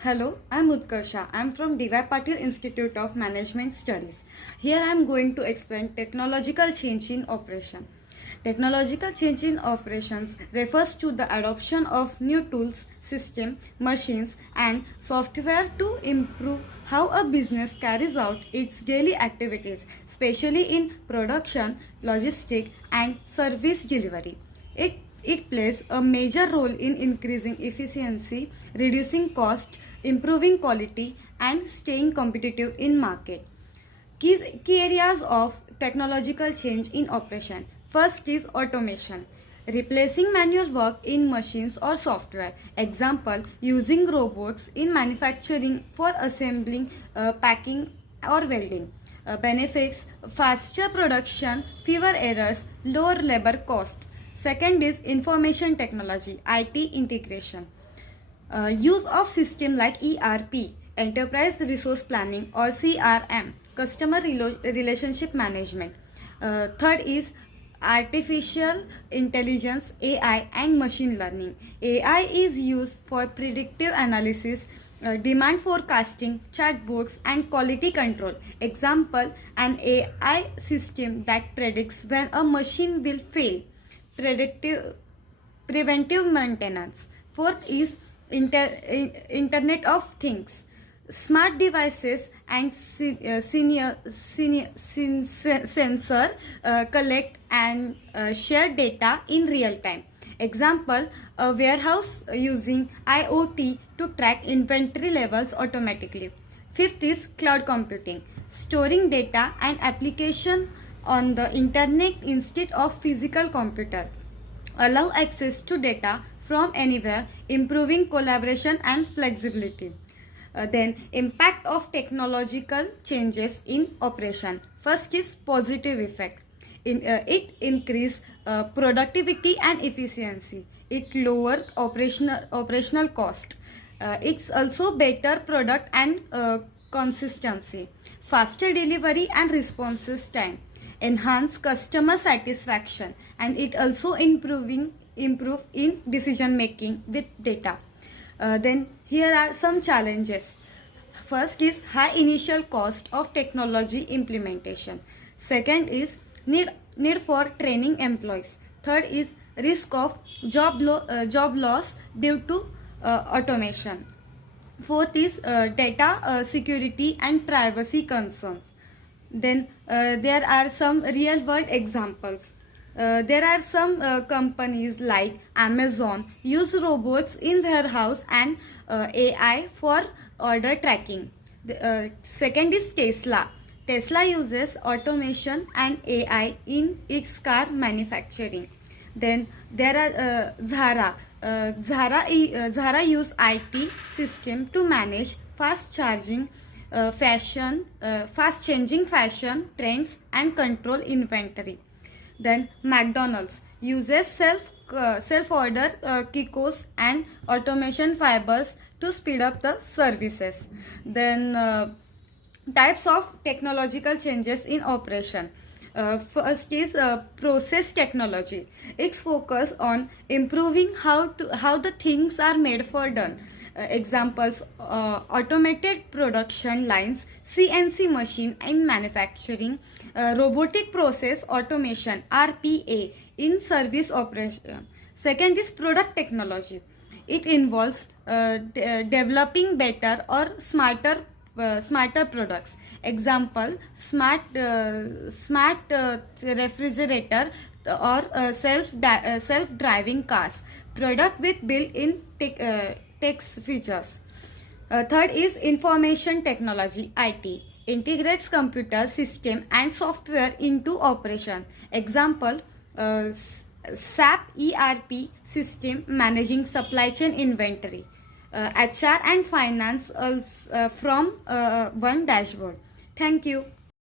Hello, I'm Utkarsha. I'm from D.Y. Patil Institute of Management Studies. Here I'm going to explain technological change in operation. Technological change in operations refers to the adoption of new tools, systems, machines, and software to improve how a business carries out its daily activities, especially in production, logistics, and service delivery. It plays a major role in increasing efficiency, reducing cost, improving quality, and staying competitive in market. Key areas of technological change in operation. First is automation. Replacing manual work in machines or software. Example, using robots in manufacturing for assembling, packing or welding. Benefits, faster production, fewer errors, lower labor cost. Second is information technology, IT integration. Use of system like ERP, enterprise resource planning or CRM, customer relationship management. Third is artificial intelligence, AI and machine learning. AI is used for predictive analysis, demand forecasting, chatbots and quality control. Example, an AI system that predicts when a machine will fail. Preventive maintenance. Fourth is Internet of Things. Smart devices and sensor collect and share data in real time. Example, a warehouse using IoT to track inventory levels automatically. Fifth is cloud computing, storing data and application on the internet instead of physical computer. Allow access to data from anywhere, improving collaboration and flexibility. Then impact of technological changes in operation. First is positive effect. It increase productivity and efficiency. It lower operational cost. It's also better product and consistency. Faster delivery and responses time. Enhance customer satisfaction, and it also improve in decision making with data. Then here are some challenges. First is high initial cost of technology implementation. Second is need for training employees. Third is risk of job loss due to automation. Fourth is data security and privacy concerns. Then there are some real world examples. There are some companies like Amazon use robots in warehouse and AI for order tracking. Second is Tesla. Tesla uses automation and AI in its car manufacturing. Then there are Zara. Zara use IT system to manage fast charging fast changing fashion trends and control inventory. Then McDonald's uses self order kiosks and automation fibers to speed up the services. Then types of technological changes in operation. First is process technology. It's focus on improving how the things are made for done. Examples, automated production lines, CNC machine in manufacturing, robotic process automation RPA in service operation. Second is product technology. It involves developing better or smarter products. Example, smart refrigerator or self-driving cars. Product with built-in tech features. Third is information technology IT. Integrates computer system and software into operation. Example, SAP ERP system managing supply chain inventory. HR and finance from one dashboard. Thank you.